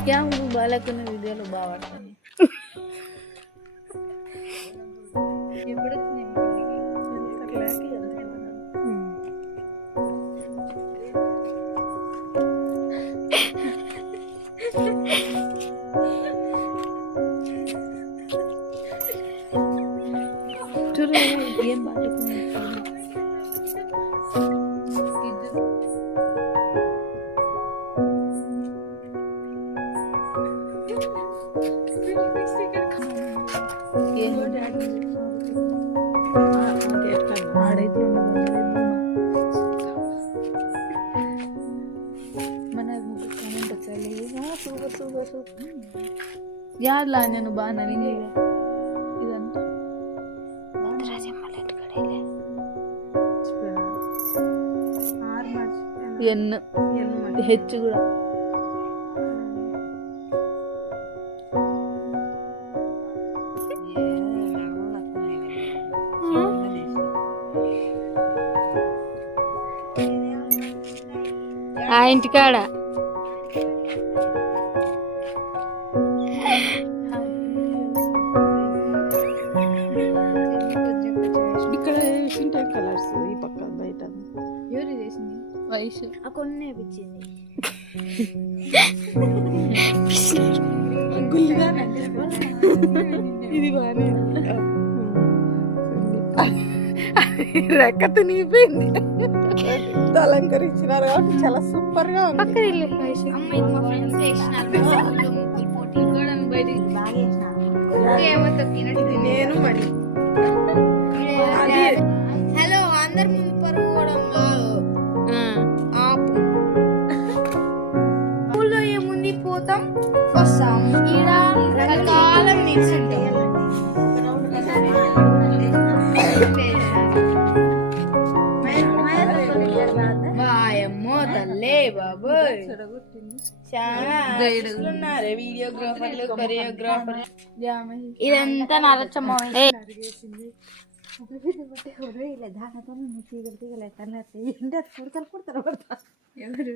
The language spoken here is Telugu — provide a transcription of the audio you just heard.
क्या బాలకున్న వీడియోలో బాగా పడుతుంది ఎప్పుడు చూడు ఏం బాలకున్న यार लाने नु बा नलिंगे ఇదంతా ఎన్ హెచ్ కూడా ఆ ఇంటికాడ ఇక్కడ వేసింటాయి కలర్స్ ఈ పక్క బయట ఎవరు చేసింది వయసు కొన్ని పిచ్చింది ఇది బాగానే రెక్కతో నీపోయింది అలంకరించినారు కాబట్టి చాలా సూపర్ గా ఉంది. నేను మరి హలో అందరి ముందు పరుకోవడం ఆపు ఊళ్ళో ఏముంది పోతాం వస్తాం ఈడ రకరకాలం నిల్చుంటాం వాయమ్మో తల్లే బాబోయ్ చాలా ఉన్నారు వీడియోగ్రాఫర్లు కొరియోగ్రాఫర్లు ఇదంతా నరచమ్మ ఎవరు